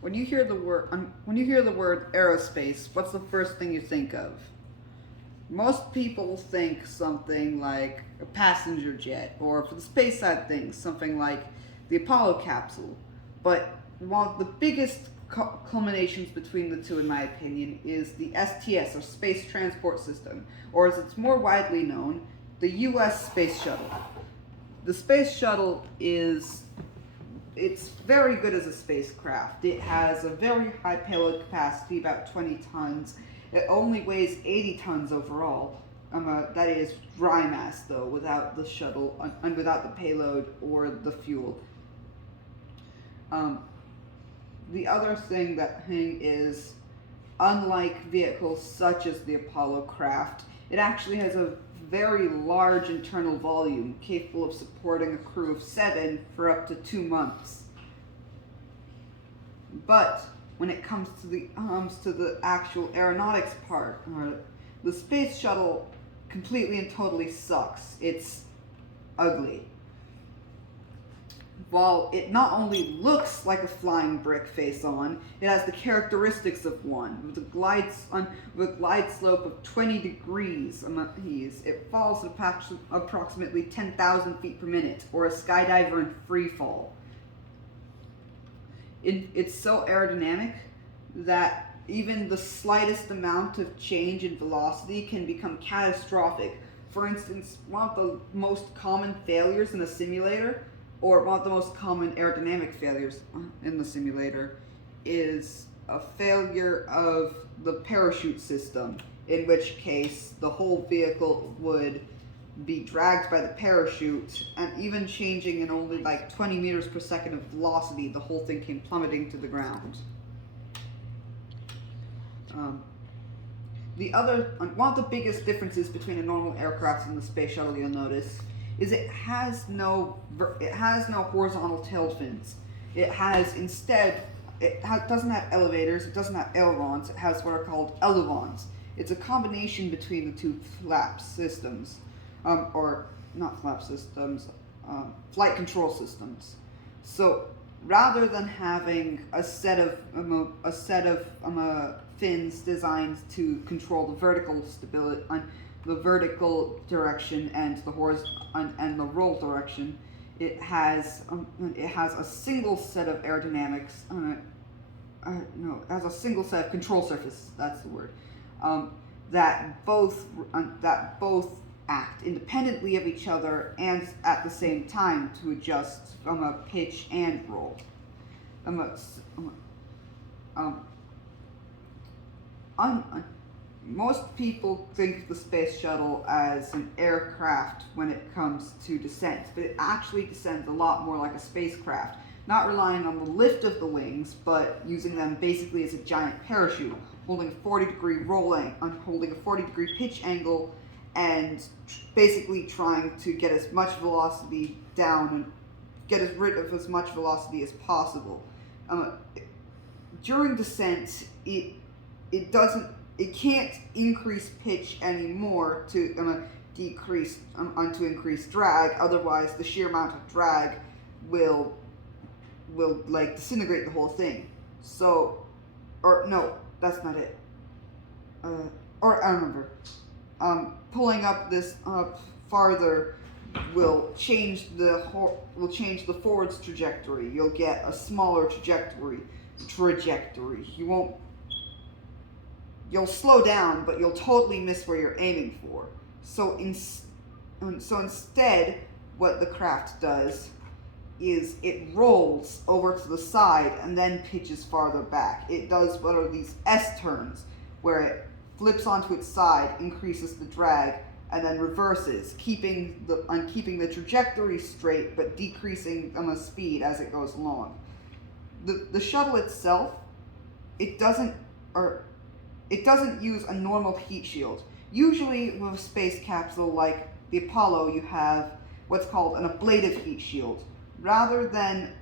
When you hear the word aerospace, what's the first thing you think of? Most people think something like a passenger jet, or for the space side of things, something like the Apollo capsule. But one of the biggest culminations between the two, in my opinion, is the STS, or Space Transport System, or as it's more widely known, the U.S. Space Shuttle. The Space Shuttle is it's very good as a spacecraft. It has a very high payload capacity, about 20 tons. It only weighs 80 tons overall. That is dry mass, though, without the shuttle and without the payload or the fuel. Um, the other thing is, unlike vehicles such as the Apollo craft, it actually has a very large internal volume, capable of supporting a crew of 7 for up to 2 months. But when it comes to the actual aeronautics part, the space shuttle completely and totally sucks. It's ugly. While it not only looks like a flying brick face on, it has the characteristics of one, with a glide slope of 20 degrees. It falls at approximately 10,000 feet per minute, or a skydiver in free fall. It's so aerodynamic that even the slightest amount of change in velocity can become catastrophic. For instance, one of the most common failures in a simulator, or one of the most common aerodynamic failures in the simulator, is a failure of the parachute system, in which case the whole vehicle would be dragged by the parachute, and even changing in only like 20 meters per second of velocity, the whole thing came plummeting to the ground. One of the biggest differences between a normal aircraft and the space shuttle, you'll notice, is it has no horizontal tail fins. Doesn't have elevators. It doesn't have ailerons. It has what are called elevons. It's a combination between the two flap systems, or not flap systems, flight control systems. So rather than having a set of fins designed to control the vertical stability, the vertical direction and the and the roll direction, it has a single set of aerodynamics. It has a single set of control surface. That's the word. That both act independently of each other and at the same time to adjust from a pitch and roll. Most people think the space shuttle as an aircraft when it comes to descent, but it actually descends a lot more like a spacecraft, not relying on the lift of the wings, but using them basically as a giant parachute, holding a 40-degree pitch angle, and basically trying to get as much velocity down and get rid of as much velocity as possible. During descent, it can't increase pitch anymore to increase drag. Otherwise, the sheer amount of drag will like disintegrate the whole thing. So, or no, that's not it. Or I remember. Pulling up this farther will change the forward's trajectory. You'll get a smaller trajectory. You'll slow down, but you'll totally miss where you're aiming for. So instead, what the craft does is it rolls over to the side and then pitches farther back. It does what are these S-turns, where it flips onto its side, increases the drag, and then reverses, keeping the trajectory straight but decreasing the speed as it goes along. The shuttle itself, it doesn't use a normal heat shield. Usually with a space capsule like the Apollo, you have what's called an ablative heat shield. Rather than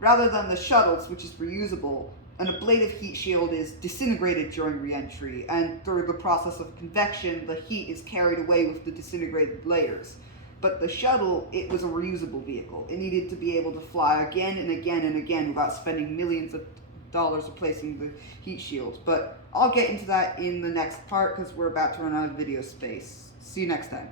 the shuttles, which is reusable, an ablative heat shield is disintegrated during re-entry, and through the process of convection, the heat is carried away with the disintegrated layers. But the shuttle, it was a reusable vehicle. It needed to be able to fly again and again and again without spending millions of replacing the heat shield. But I'll get into that in the next part because we're about to run out of video space. See you next time.